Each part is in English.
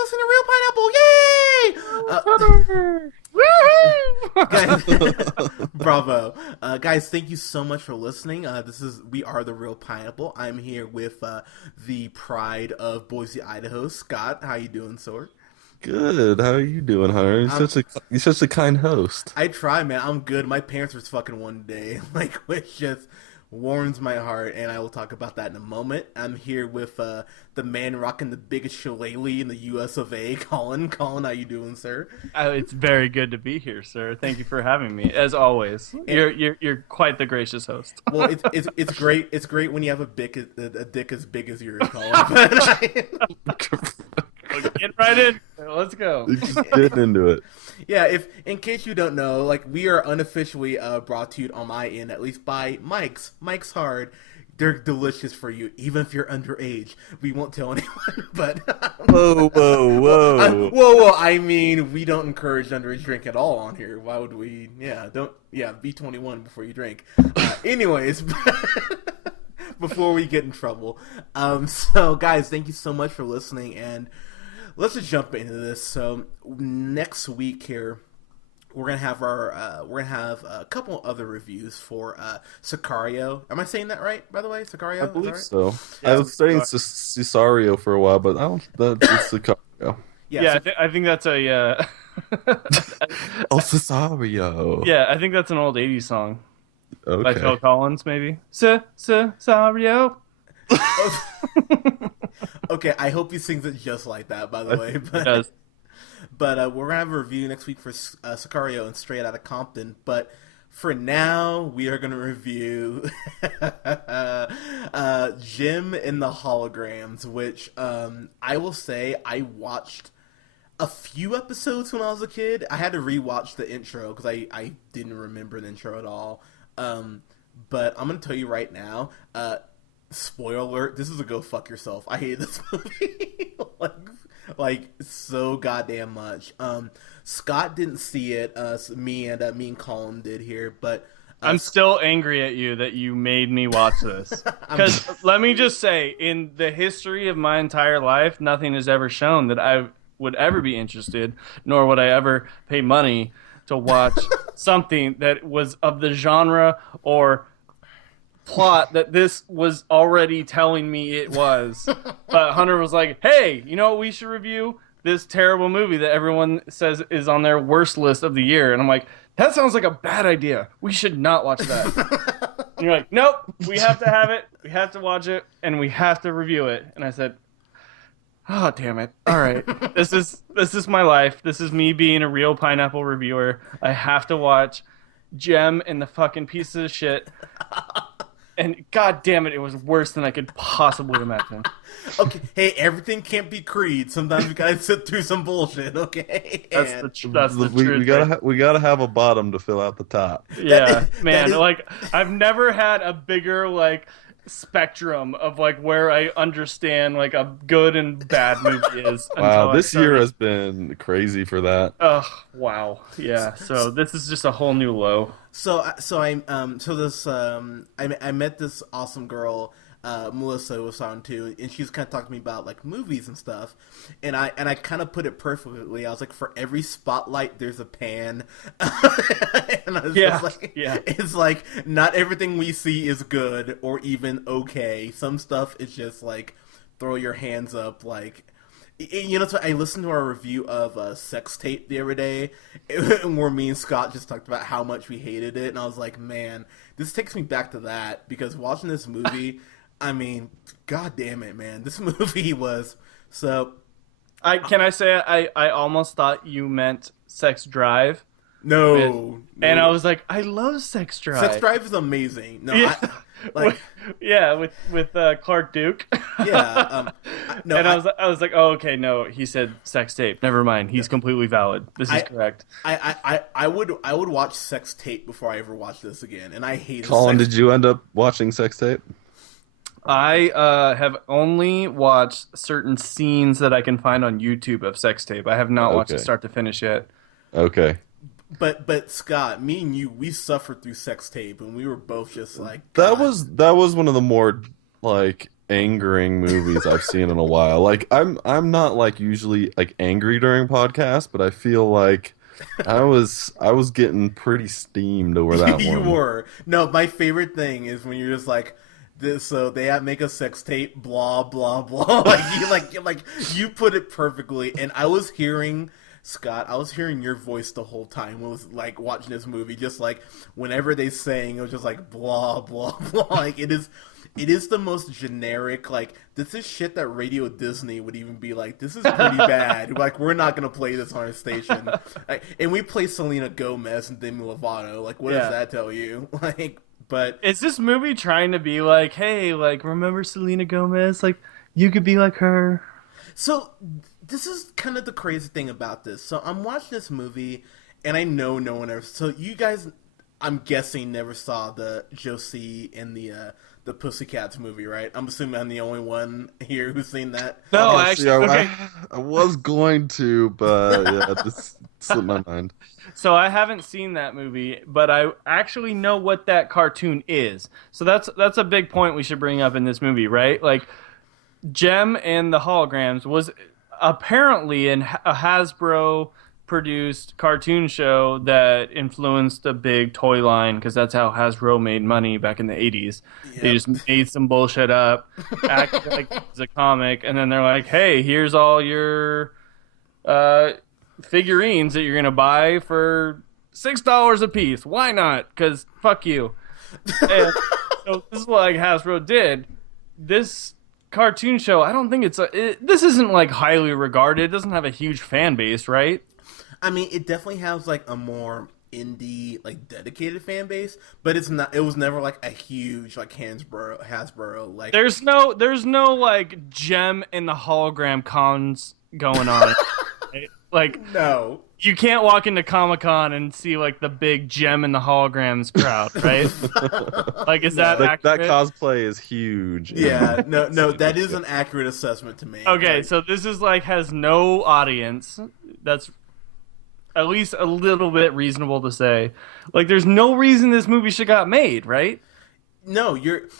for listening to Real Pineapple. Yay! Guys, bravo, guys! Thank you so much for listening. We are the Real Pineapple. I'm here with the pride of Boise, Idaho, Scott. How you doing, sir? Good. How are you doing, Hunter? You're such a kind host. I try, man. I'm good. My parents were fucking one day, like, which just warms my heart, and I will talk about that in a moment. I'm here with the man rocking the biggest shillelagh in the U.S. of A. Colin. Colin, how you doing, sir? It's very good to be here, sir. Thank you for having me. As always, you're quite the gracious host. Well, it's great. It's great when you have a dick as big as yours, Colin. Get right in. Let's go. Just getting into it. Yeah, if in case you don't know, like, we are unofficially brought to you on my end, at least by Mike's Hard. They're delicious for you, even if you're underage. We won't tell anyone, but Whoa, whoa, whoa. whoa! I mean, we don't encourage underage drink at all on here. Why would we? Be 21 before you drink. Anyways, before we get in trouble. So guys, thank you so much for listening, and let's just jump into this. So next week here, we're gonna have a couple other reviews for Sicario. Am I saying that right? By the way, Sicario. I believe right? so. Yeah, I was saying Cesario for a while, but I don't. It's Sicario. Yeah, I think that's a. Oh, Cesario. Yeah, I think that's an old '80s song by Okay. Phil Collins, maybe. Sorry. Okay, I hope he sings it just like that. By the way, It does. But we're gonna have a review next week for Sicario and Straight Outta Compton. But for now, we are gonna review Jem and the Holograms, which I will say I watched a few episodes when I was a kid. I had to rewatch the intro because I didn't remember the intro at all. But I'm gonna tell you right now. Spoiler alert, this is a go fuck yourself. I hate this movie. like so goddamn much. Scott didn't see it. Me and Colin did here, but I'm still angry at you that you made me watch this. Because let me just say, in the history of my entire life, nothing has ever shown that I would ever be interested, nor would I ever pay money to watch something that was of the genre or plot that this was already telling me it was. But Hunter was like, hey, you know what we should review? This terrible movie that everyone says is on their worst list of the year. And I'm like, that sounds like a bad idea. We should not watch that. And you're like, nope, we have to have it. We have to watch it. And we have to review it. And I said, oh, damn it. All right. This is my life. This is me being a real pineapple reviewer. I have to watch Jem and the fucking piece of shit. And god damn it, it was worse than I could possibly imagine. Okay, hey, everything can't be Creed. Sometimes we gotta sit through some bullshit, okay? That's the truth. We gotta have a bottom to fill out the top. Yeah, man. Like, I've never had a bigger spectrum of where I understand a good and bad movie is. Wow, this year has been crazy for that. Ugh, wow. Yeah. So this is just a whole new low. I met this awesome girl, Melissa was on too, and she was kind of talking to me about movies and stuff, and I kind of put it perfectly. I was like, for every spotlight, there's a pan, and I was just like, it's like not everything we see is good or even okay. Some stuff is just throw your hands up, so I listened to our review of Sex Tape the other day, where me and Scott just talked about how much we hated it, and I was like, man, this takes me back to that, because watching this movie, I mean, god damn it, man, this movie was so... Can I say I almost thought you meant Sex Drive? No. And I was like, I love Sex Drive. Sex Drive is amazing. No, yeah. with Clark Duke. Yeah. No, and I was like, oh, okay, no, he said Sex Tape. Never mind. He's completely valid. This is correct. I would watch Sex Tape before I ever watched this again, and I hate it. Colin, did you end up watching Sex Tape? I have only watched certain scenes that I can find on YouTube of Sex Tape. I have not watched it start to finish yet. Okay. But Scott, me and you, we suffered through Sex Tape, and we were both just like, that God. was one of the more angering movies I've seen in a while. Like I'm not like usually like angry during podcasts, but I feel like I was getting pretty steamed over that You one. were. No, my favorite thing is when you're just like this. So they have make a sex tape, blah blah blah. You put it perfectly. And I was hearing Scott. I was hearing your voice the whole time. I was like watching this movie. Just like whenever they sang, it was just like blah blah blah. Like it is. It is the most generic, like, this is shit that Radio Disney would even be like, this is pretty bad. Like, we're not going to play this on our station. Like, and we play Selena Gomez and Demi Lovato. Like, what does that tell you? Like, but... Is this movie trying to be like, hey, like, remember Selena Gomez? Like, you could be like her. So, this is kind of the crazy thing about this. So, I'm watching this movie, and I know no one ever... So, you guys, I'm guessing, never saw the Josie and the Pussycats movie, right? I'm assuming I'm the only one here who's seen that. No, Honestly, actually, okay. I was going to, but yeah, this slipped my mind. So I haven't seen that movie, but I actually know what that cartoon is. So that's a big point we should bring up in this movie, right? Like, Jem and the Holograms was apparently a Hasbro produced cartoon show that influenced a big toy line, because that's how Hasbro made money back in the 80s. Yep. They just made some bullshit up, acted like it's a comic, and then they're like, hey, here's all your figurines that you're going to buy for $6 a piece. Why not? Because fuck you. And so this is what like Hasbro did. This cartoon show, I don't think this isn't like highly regarded. It doesn't have a huge fan base, right? I mean, it definitely has like a more indie, like dedicated fan base, but it's not. It was never like a huge like Hasbro. Like there's no like Jem and the Hologram cons going on. Right? Like no, you can't walk into Comic-Con and see like the big Jem and the Holograms crowd, right? Like, is that accurate? That cosplay is huge. Yeah, no, that is an accurate assessment to me. Okay, like, so this is like has no audience. That's at least a little bit reasonable to say. Like, there's no reason this movie should got made, right? No,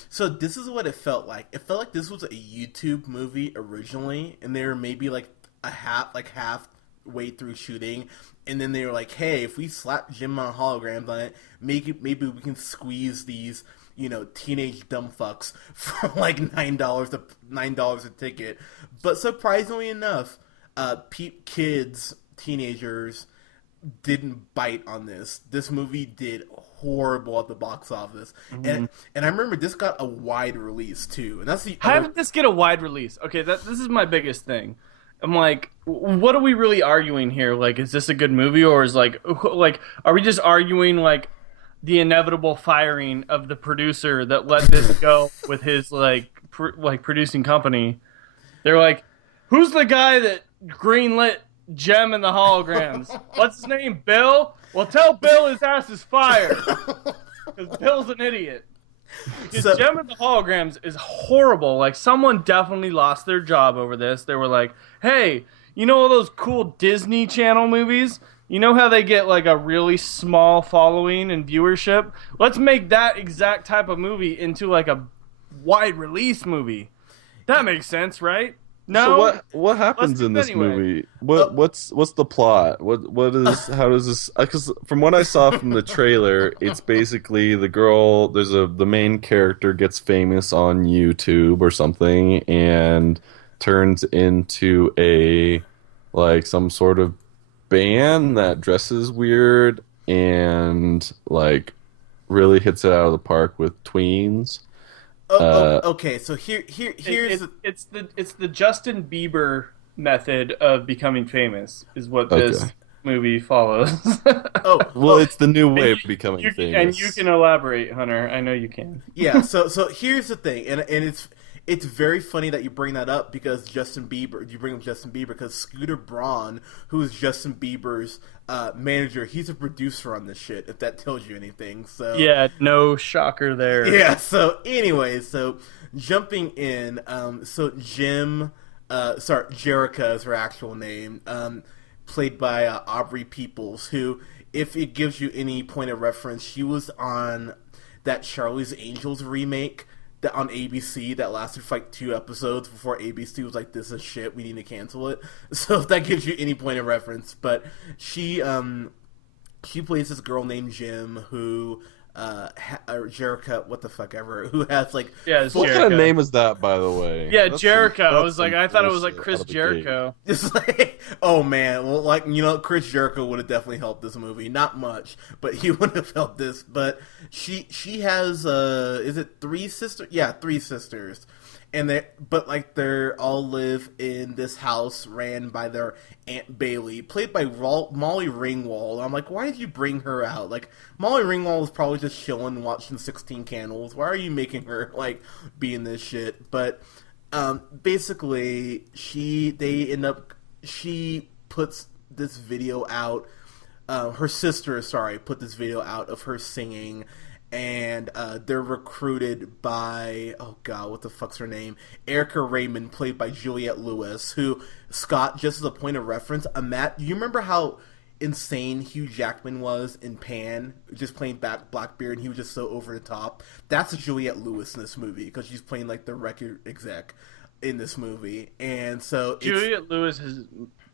so this is what it felt like. It felt like this was a YouTube movie originally, and they were maybe like halfway through shooting, and then they were like, hey, if we slap Jem on Holograms on it, maybe we can squeeze these, teenage dumb fucks for like $9 a ticket. But surprisingly enough, teenagers didn't bite on this. This movie did horrible at the box office, and I remember this got a wide release too. And that's how did this get a wide release? Okay, this is my biggest thing. I'm like, what are we really arguing here? Like, is this a good movie, or is like are we just arguing like the inevitable firing of the producer that let this go with his producing company? They're like, who's the guy that greenlit Jem and the Holograms? What's his name? Bill? Well, tell Bill his ass is fired. Because Bill's an idiot. Because Jem and the Holograms is horrible. Like, someone definitely lost their job over this. They were like, hey, you know all those cool Disney Channel movies? You know how they get like a really small following and viewership? Let's make that exact type of movie into like a wide release movie. That makes sense, right? No. So what happens in this movie? What's the plot? What is how does this? Because from what I saw from the trailer, it's basically the girl. The main character gets famous on YouTube or something and turns into some sort of band that dresses weird and like really hits it out of the park with tweens. Okay. So here's it's the Justin Bieber method of becoming famous is what this movie follows. It's the new way of becoming famous. And you can elaborate, Hunter. I know you can. Yeah. So here's the thing, and it's very funny that you bring that up because you bring up Justin Bieber because Scooter Braun, who is Justin Bieber's manager, he's a producer on this shit, if that tells you anything. So yeah, no shocker there. Yeah, so anyway, jumping in, Jerica is her actual name, played by Aubrey Peoples, who, if it gives you any point of reference, she was on that Charlie's Angels remake that on ABC that lasted for like 2 episodes before ABC was like, this is shit, we need to cancel it. So if that gives you any point of reference. But she plays this girl named Jem who Jericho, what the fuck ever, who has like what kind of name is that, by the way? Yeah, that's Jericho. I was like, I thought it was like Chris Jericho. It's like, oh man, well, like, you know, Chris Jericho would have definitely helped this movie. Not much, but he would have helped this. But she has is it 3 sisters? Yeah, 3 sisters, and they're all live in this house ran by their Aunt Bailey, played by Molly Ringwald. I'm like, why did you bring her out? Like, Molly Ringwald was probably just chilling, watching 16 Candles. Why are you making her, like, be in this shit? But, basically, she puts this video out, her sister, put this video out of her singing, and they're recruited by, oh god, what the fuck's her name? Erica Raymond, played by Juliette Lewis, who, Scott, just as a point of reference, do you remember how insane Hugh Jackman was in Pan, just playing Blackbeard, and he was just so over the top? That's Juliette Lewis in this movie, because she's playing, like, the record exec in this movie, and so Juliette Lewis is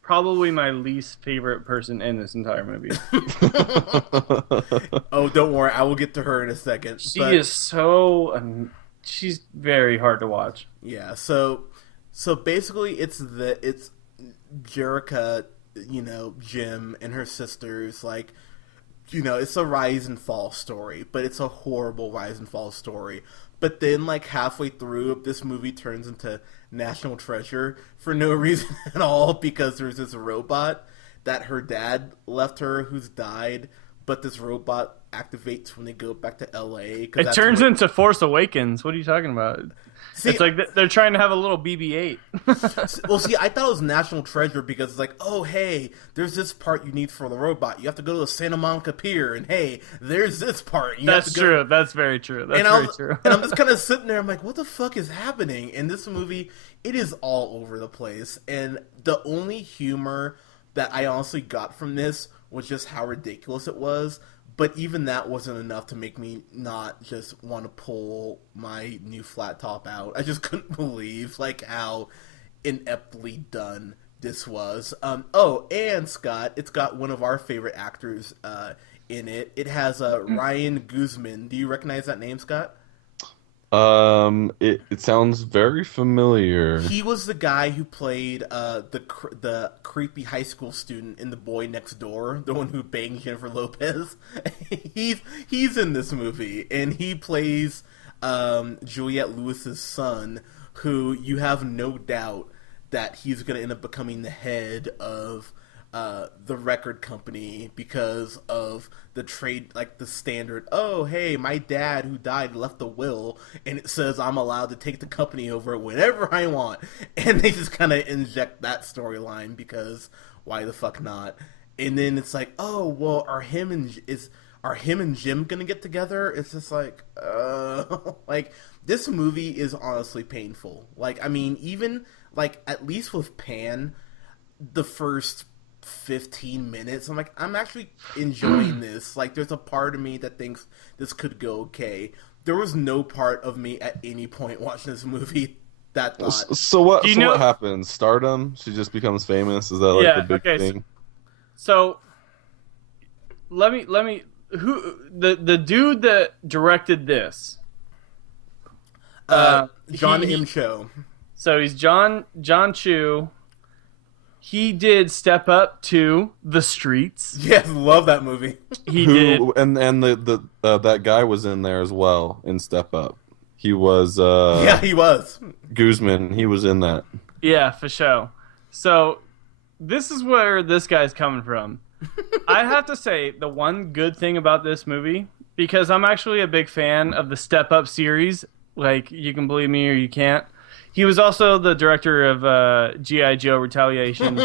probably my least favorite person in this entire movie. Oh, don't worry, I will get to her in a second. She is so she's very hard to watch. Yeah, so basically it's Jerica, you know, Jem and her sisters, like, you know, it's a rise and fall story, but it's a horrible rise and fall story. But then, like, halfway through, this movie turns into National Treasure for no reason at all, because there's this robot that her dad left her who's died, but this robot activates when they go back to LA. It turns into Force Awakens. What are you talking about? See, it's like they're trying to have a little BB-8. Well, see, I thought it was National Treasure because it's like, oh, hey, there's this part you need for the robot. You have to go to the Santa Monica Pier, and hey, there's this part. That's true. That's very true. That's very true. And I'm just kind of sitting there, I'm like, what the fuck is happening? In this movie, it is all over the place. And the only humor that I honestly got from this was just how ridiculous it was. But even that wasn't enough to make me not just want to pull my new flat top out. I just couldn't believe, like, how ineptly done this was. And Scott, it's got one of our favorite actors in it. It has Ryan Guzman. Do you recognize that name, Scott? It sounds very familiar. He was the guy who played the creepy high school student in The Boy Next Door, the one who banged Jennifer Lopez. he's in this movie, and he plays Juliette Lewis's son, who you have no doubt that he's going to end up becoming the head of the record company because of the trade, like the standard, oh, hey, my dad who died left a will, and it says I'm allowed to take the company over whenever I want. And they just kind of inject that storyline because why the fuck not? And then it's like, oh, well, are him and Jim gonna get together? It's just like, like, this movie is honestly painful. Like, I mean, even, like, at least with Pan, the first 15 minutes, I'm like, I'm actually enjoying this. Like, there's a part of me that thinks this could go okay. There was no part of me at any point watching this movie that thought. So what happens? Stardom? She just becomes famous? Is that like the big thing? So let me who the dude that directed this? John M. Cho. So he's John Chu. He did Step Up to The Streets. Yes, love that movie. He did, and the that guy was in there as well in Step Up. He was he was Guzman. He was in that. Yeah, for sure. So this is where this guy's coming from. I have to say the one good thing about this movie, because I'm actually a big fan of the Step Up series. Like, you can believe me or you can't. He was also the director of G.I. Joe Retaliation.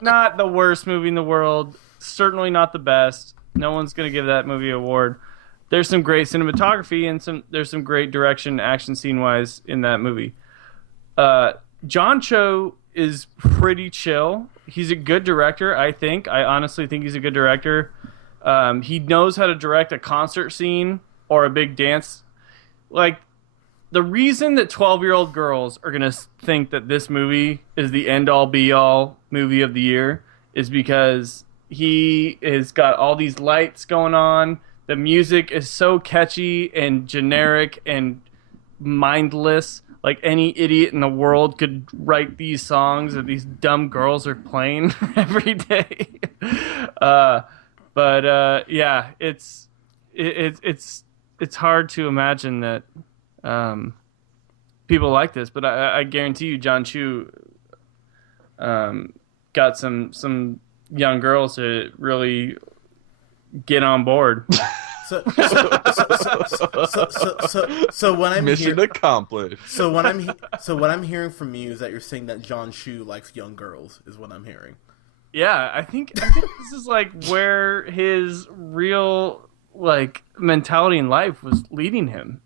Not the worst movie in the world. Certainly not the best. No one's going to give that movie an award. There's some great cinematography and there's some great direction, action scene-wise, in that movie. John Cho is pretty chill. He's a good director, I think. I honestly think he's a good director. He knows how to direct a concert scene or a big dance. Like, the reason that 12-year-old girls are gonna think that this movie is the end-all be-all movie of the year is because he has got all these lights going on. The music is so catchy and generic and mindless. Like any idiot in the world could write these songs that these dumb girls are playing every day. Yeah, it's hard to imagine that people like this. But I guarantee you, John Chu got some young girls to really get on board. So when I'm mission accomplished. So what I'm hearing from you is that you're saying that John Chu likes young girls, is what I'm hearing. Yeah, I think this is like where his real like mentality in life was leading him.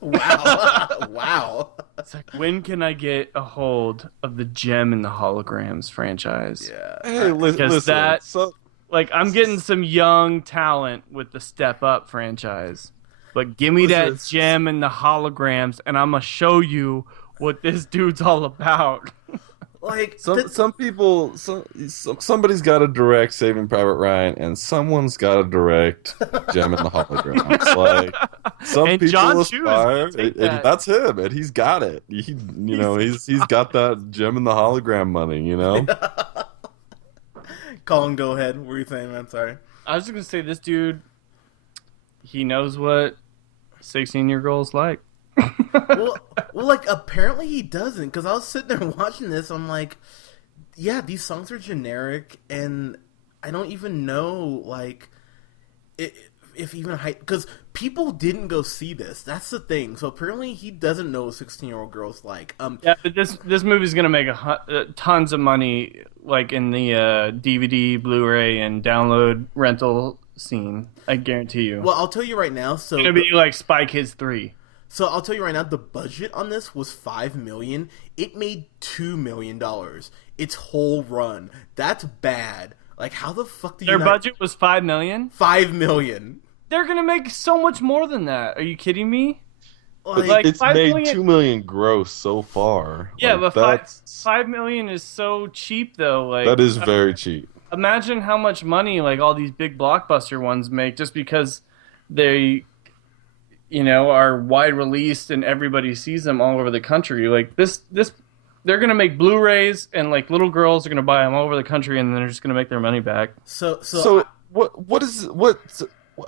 Wow. Wow. It's like, when can I get a hold of the Jem and the Holograms franchise? Yeah. Hey, listen. Like, I'm getting some young talent with the Step Up franchise. But give me that Jem and the Holograms, and I'm going to show you what this dude's all about. Like some people, somebody's got to direct Saving Private Ryan, and someone's got to direct Jem and the Holograms. Like some and people John aspire, and that's him, and he's got it. He's got that Jem and the Hologram money. You know. Colin, go ahead. What were you saying, man? Sorry. I was just gonna say this dude, he knows what 16-year girls like. well, like apparently he doesn't, because I was sitting there watching this. I'm like, yeah, these songs are generic, and I don't even know like if even because people didn't go see this. That's the thing. So apparently he doesn't know what 16-year-old girls like. Yeah, but this movie's gonna make tons of money, like in the DVD, Blu-ray, and download rental scene. I guarantee you. Well, I'll tell you right now. So it's gonna be like Spy Kids 3. So I'll tell you right now, the budget on this was $5 million. It made $2 million. Its whole run. That's bad. Like, how the fuck do you? Their budget was $5 million. $5 million. They're gonna make so much more than that. Are you kidding me? Like it's made $2 million gross so far. Yeah, like, but $5 million is so cheap though. Like that is very cheap. Imagine how much money like all these big blockbuster ones make just because they, are wide released and everybody sees them all over the country. Like this, they're gonna make Blu-rays and like little girls are gonna buy them all over the country and then they're just gonna make their money back. So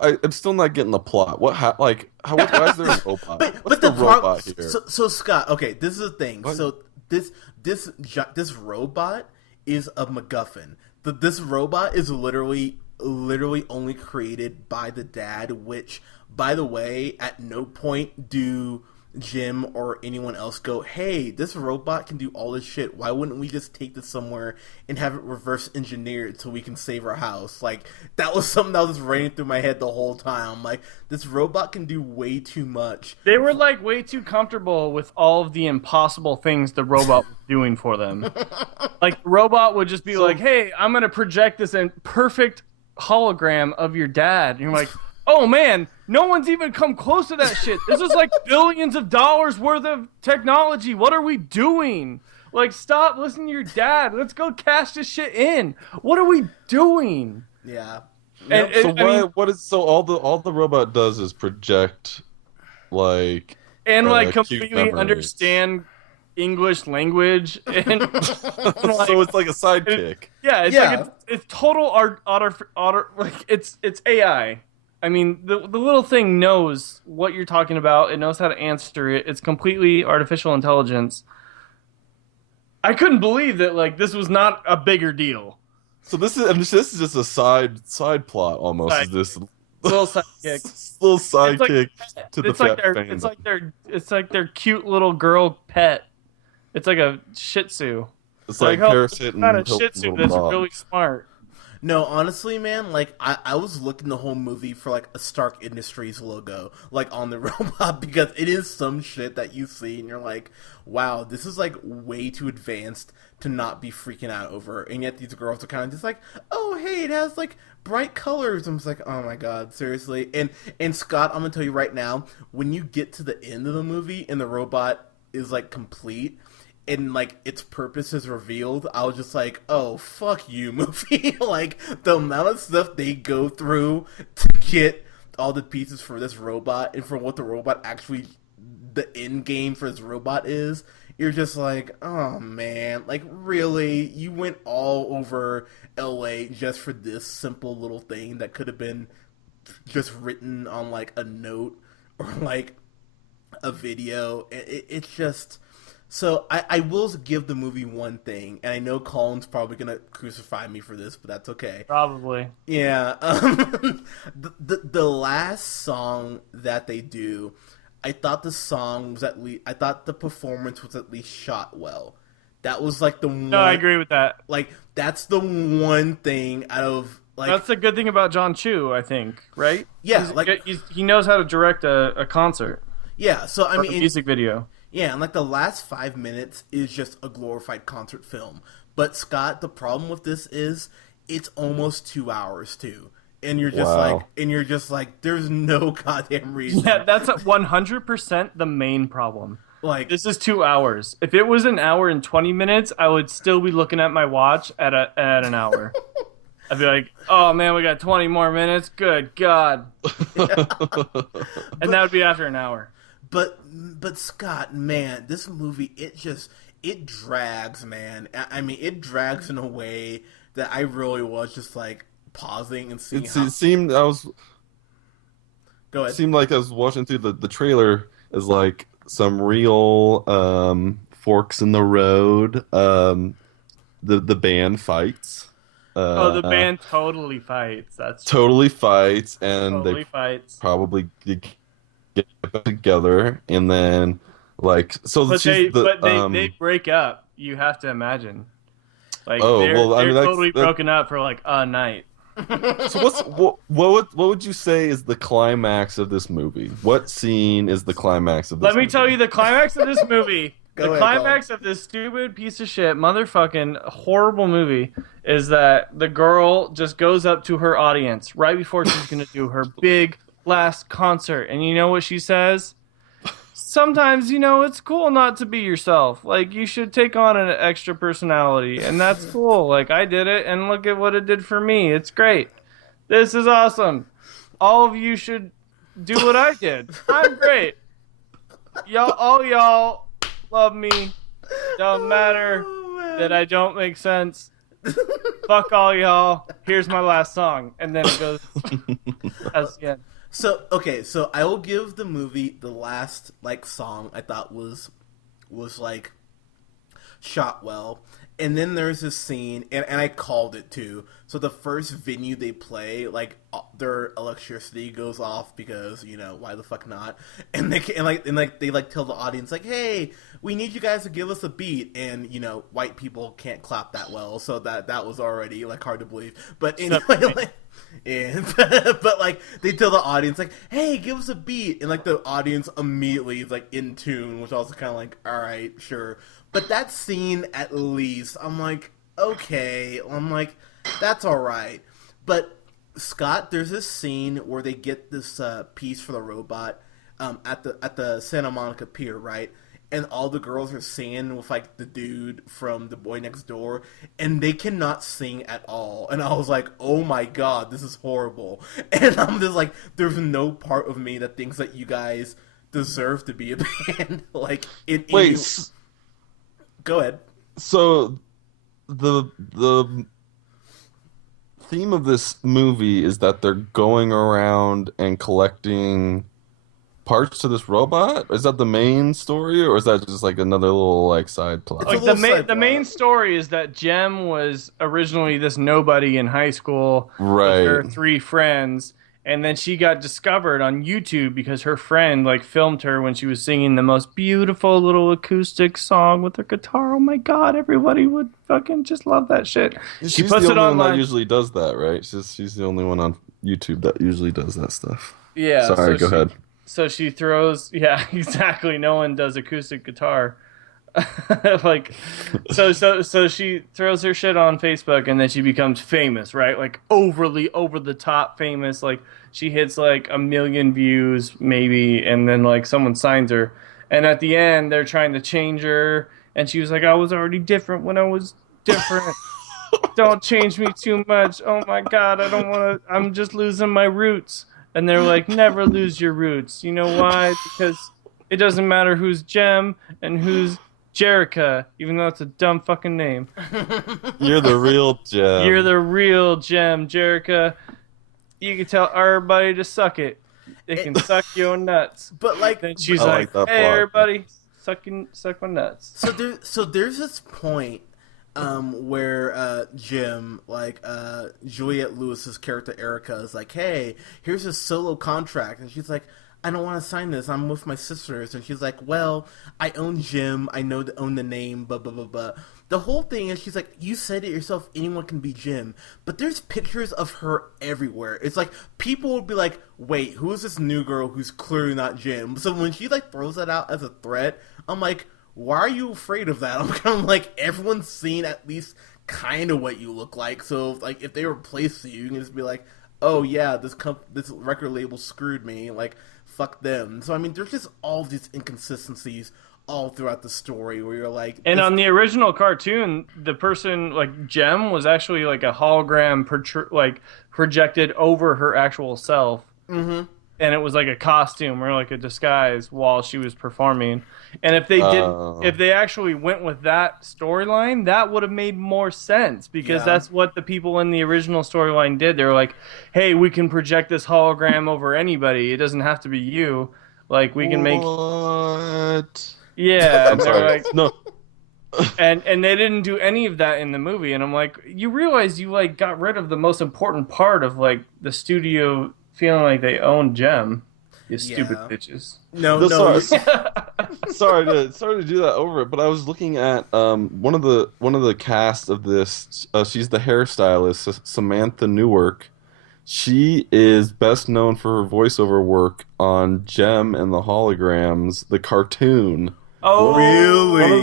I'm still not getting the plot. Why is there a robot? What's the robot here? So Scott, okay, this is the thing. What? So this robot is a MacGuffin. This robot is literally only created by the dad, which, by the way, at no point do Jim or anyone else go, hey, this robot can do all this shit. Why wouldn't we just take this somewhere and have it reverse engineered so we can save our house? Like, that was something that was raining through my head the whole time. I'm like, this robot can do way too much. They were like way too comfortable with all of the impossible things the robot was doing for them. Like, the robot would just be like, hey, I'm going to project this in perfect hologram of your dad. And you're like, oh man, no one's even come close to that shit. This is like billions of dollars worth of technology. What are we doing? Like, stop listening to your dad. Let's go cash this shit in. What are we doing? Yeah. So all the robot does is project like completely understand English language and so it's like a sidekick. It's total it's AI. I mean, the little thing knows what you're talking about. It knows how to answer it. It's completely artificial intelligence. I couldn't believe that like this was not a bigger deal. So this is just a side plot almost. Is this little sidekick? Little sidekick to the pet fandom. It's like their cute little girl pet. It's like a Shih Tzu. It's like Parasite and a Shih Tzu that's really smart. No, honestly, man, like I was looking the whole movie for like a Stark Industries logo, like on the robot, because it is some shit that you see and you're like, wow, this is like way too advanced to not be freaking out over. And yet these girls are kind of just like, oh hey, it has like bright colors. I'm just like, oh my god, seriously. And Scott, I'm gonna tell you right now, when you get to the end of the movie and the robot is like complete and like its purpose is revealed, I was just like, oh fuck you, movie. Like the amount of stuff they go through to get all the pieces for this robot and for what the robot actually, the end game for this robot is, you're just like, oh man, like really, you went all over LA just for this simple little thing that could have been just written on like a note or like a video. It's just, so I will give the movie one thing, and I know Colin's probably gonna crucify me for this, but that's okay. Probably. Yeah. The last song that they do, I thought the song was I thought the performance was at least shot well. That was like the one. No, I agree with that. Like that's the one thing out of like. That's the good thing about John Chu, I think, right? Yeah, he knows how to direct a concert. Yeah, so I mean, a music video. Yeah, and like the last 5 minutes is just a glorified concert film. But Scott, the problem with this is it's almost 2 hours too. And you're just like, there's no goddamn reason. Yeah, that's 100% the main problem. Like, this is 2 hours. If it was an hour and 20 minutes, I would still be looking at my watch at an hour. I'd be like, oh man, we got 20 more minutes. Good God. And that would be after an hour. But Scott, man, this movie, it drags, man. I mean, it drags in a way that I really was just like pausing and seeing. It seemed I was. Go ahead. It seemed like I was watching through the trailer as like some real forks in the road. The band fights. The band totally fights. That's totally fights, and totally fights. Probably get back together, and then like so. But they break up. You have to imagine. Like they're totally broken up for like a night. So what would you say is the climax of this movie? What scene is the climax of this movie? Let me tell you the climax of this movie. The climax of this stupid piece of shit, motherfucking horrible movie is that the girl just goes up to her audience right before she's going to do her big last concert. And you know what she says? Sometimes, it's cool not to be yourself. Like, you should take on an extra personality. And that's cool. Like, I did it, and look at what it did for me. It's great. This is awesome. All of you should do what I did. I'm great. All y'all love me. Don't matter that I don't make sense. Fuck all y'all. Here's my last song. And then it goes as the end. So I will give the movie the last like song I thought was like shot well. And then there's this scene, and I called it too. So the first venue they play, like their electricity goes off because why the fuck not? And they tell the audience like, hey, we need you guys to give us a beat, and white people can't clap that well, so that was already like hard to believe. But anyway, but like they tell the audience like, hey, give us a beat, and like the audience immediately is like in tune, which I was kind of like, all right, sure. But that scene, at least, I'm like, okay. I'm like, that's all right. But, Scott, there's this scene where they get this piece for the robot at the Santa Monica Pier, right? And all the girls are singing with, like, the dude from The Boy Next Door. And they cannot sing at all. And I was like, oh my god, this is horrible. And I'm just like, there's no part of me that thinks that you guys deserve to be a band. Like, Wait, go ahead. So, the theme of this movie is that they're going around and collecting parts to this robot? Is that the main story, or is that just like another little like side plot? Like the main story is that Jem was originally this nobody in high school right. with her 3 friends, And then she got discovered on YouTube because her friend like filmed her when she was singing the most beautiful little acoustic song with her guitar. Oh my god, everybody would fucking just love that shit. She She's puts the it only one that online. usually does that, right? She's the only one on YouTube that usually does that stuff. Yeah, Sorry, go ahead. So she throws, yeah, exactly. No one does acoustic guitar. Like, so she throws her shit on Facebook and then she becomes famous, right? Like overly over the top famous. Like she hits like 1 million views maybe, and then like someone signs her, and at the end they're trying to change her, and she was like, "I was already different when I was different. Don't change me too much. Oh my god, I don't want to. I'm just losing my roots." And they're like, "Never lose your roots. You know why? Because it doesn't matter who's Jem and who's Jerica, even though it's a dumb fucking name. You're the real You're Jem. the real Jem, Jerica. You can tell everybody to suck it. They can suck your nuts." But like, Then she's I like, like that "Hey, plot. everybody, suck my nuts." so there's this point where Jim, like Juliette Lewis's character Erica, is like, "Hey, here's a solo contract," and she's like, "I don't want to sign this. I'm with my sisters." And she's like, "Well, I own Jim. I own the name. Blah blah blah blah." The whole thing is, she's like, "You said it yourself. Anyone can be Jim." But there's pictures of her everywhere. It's like people would be like, "Wait, who is this new girl who's clearly not Jim?" So when she like throws that out as a threat, I'm like, why are you afraid of that? I'm kind of like, everyone's seen at least kind of what you look like. So like, if they replace you, you can just be like, "Oh yeah, this record label screwed me. Like, fuck them." So I mean, there's just all these inconsistencies all throughout the story where you're like, And on the original cartoon, the person like Jem was actually like a hologram like projected over her actual self. mm-hmm. And it was like a costume or like a disguise while she was performing. And if they actually went with that storyline, that would have made more sense because that's what the people in the original storyline did. They were like, "Hey, we can project this hologram over anybody. It doesn't have to be you. Like we can make." What? Yeah, I'm and they're sorry. like, No. and they didn't do any of that in the movie. And I'm like, you realize you like got rid of the most important part of like the studio feeling like they own Jem. You stupid bitches. No. Sorry to do that over it, but I was looking at one of the cast of this. She's the hairstylist, Samantha Newark. She is best known for her voiceover work on Jem and the Holograms, the cartoon. Oh, really?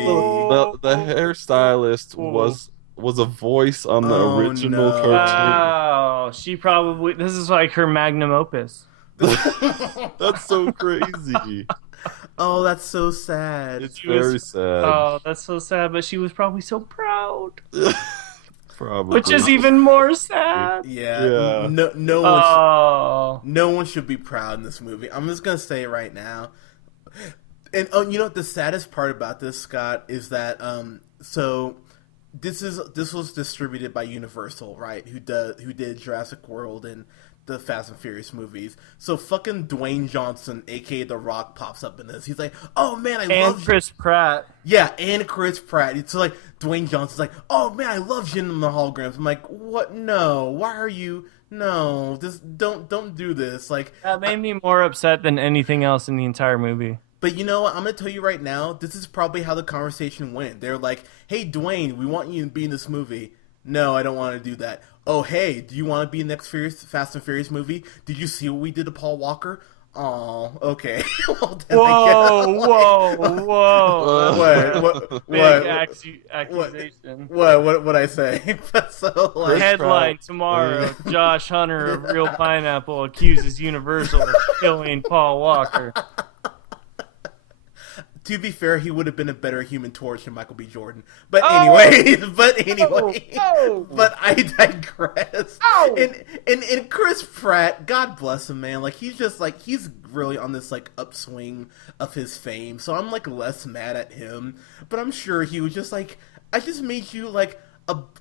The hairstylist was a voice on the original cartoon. Wow, she probably this is like her magnum opus. That's so crazy. Oh, that's so sad. It's very sad. Oh, that's so sad. But she was probably so proud, Probably. which is even more sad. Yeah. No one should be proud in this movie. I'm just gonna say it right now. And you know what the saddest part about this, Scott, is that so this was distributed by Universal, right? Who did Jurassic World and the Fast and Furious movies. So fucking Dwayne Johnson, aka The Rock, pops up in this. He's like, "Oh man, I love And Chris Pratt. Yeah, and Chris Pratt. So like Dwayne Johnson's like, "Oh man, I love Jem the Hollograms." I'm like, "What? No. Why are you? No. Just don't do this." Like That made me more upset than anything else in the entire movie. But you know what? I'm going to tell you right now, this is probably how the conversation went. They're like, "Hey, Dwayne, we want you to be in this movie." "No, I don't want to do that." "Oh, hey, do you want to be in the next Fast and Furious movie? Did you see what we did to Paul Walker?" "Oh, okay." Well, then Whoa! What? Big accusation. What I say? So like, Headline tomorrow: Josh Hunter of Real Pineapple accuses Universal of killing Paul Walker. To be fair, he would have been a better Human Torch than Michael B. Jordan. But anyway, but I digress. And Chris Pratt, God bless him, man. Like he's really on this like upswing of his fame. So I'm like less mad at him. But I'm sure he was just like, "I just made you like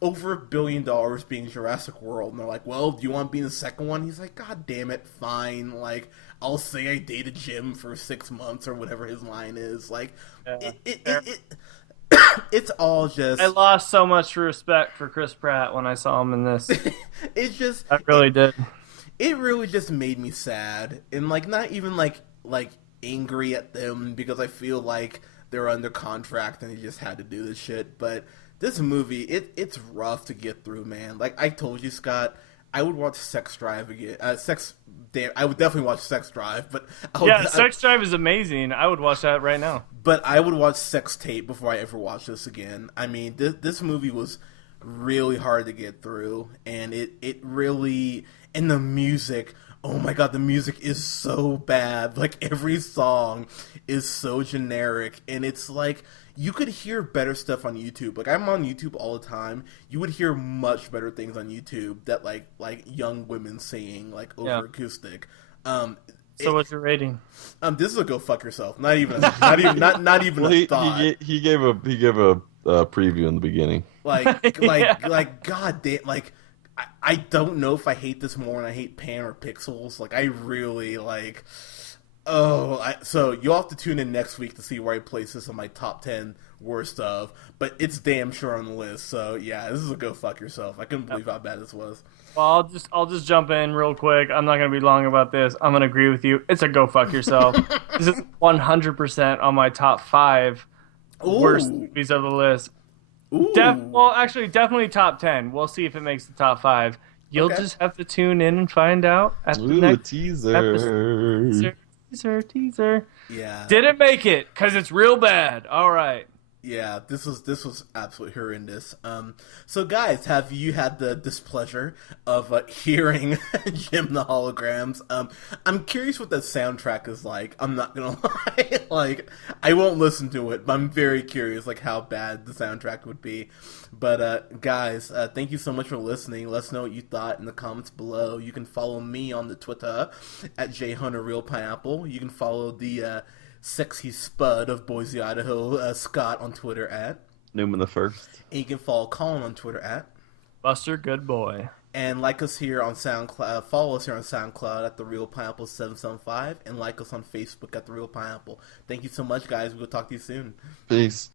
over $1 billion being Jurassic World," and they're like, "Well, do you want to be in the second one?" He's like, "God damn it, fine. Like, I'll say I dated Jim for 6 months," or whatever his line is. Like, it's all just. I lost so much respect for Chris Pratt when I saw him in this. It's just. I really did. it really just made me sad, and like not even like angry at them because I feel like they're under contract and they just had to do this shit. But this movie, it's rough to get through, man. Like I told you, Scott, I would watch Sex Drive again. I would definitely watch Sex Drive, but Sex Drive is amazing. I would watch that right now. But I would watch Sex Tape before I ever watch this again. I mean, this movie was really hard to get through, and it really, and the music, oh my god, the music is so bad. Like every song is so generic, and it's like you could hear better stuff on YouTube. Like I'm on YouTube all the time. You would hear much better things on YouTube that like young women singing like over acoustic. So what's your rating? This is a go fuck yourself. Not even a thought. He gave a preview in the beginning. Like god damn, like I don't know if I hate this more than I hate Pan or Pixels. Like I really like. So you'll have to tune in next week to see where I place this on my top 10 worst of, but it's damn sure on the list. So yeah, this is a go fuck yourself. I couldn't believe how bad this was. Well, I'll just jump in real quick. I'm not gonna be long about this. I'm gonna agree with you. It's a go fuck yourself. This is 100% on my top 5 worst movies of the list. Definitely top 10. We'll see if it makes the top 5. You'll just have to tune in and find out at the next teaser. Teaser. Yeah. Didn't make it because it's real bad. All right. Yeah, this was absolutely horrendous. So guys, have you had the displeasure of hearing Jem the Hollograms? I'm curious what the soundtrack is like. I'm not gonna lie, like I won't listen to it, but I'm very curious, like how bad the soundtrack would be. But guys, thank you so much for listening. Let us know what you thought in the comments below. You can follow me on the Twitter at JHunterRealPineapple. You can follow the sexy spud of Boise, Idaho, Scott on Twitter at Newman the First. And you can follow Colin on Twitter at Buster Good Boy. And like us here on SoundCloud, follow us here on SoundCloud at The Real Pineapple 775, and like us on Facebook at The Real Pineapple. Thank you so much, guys. We'll talk to you soon. Peace.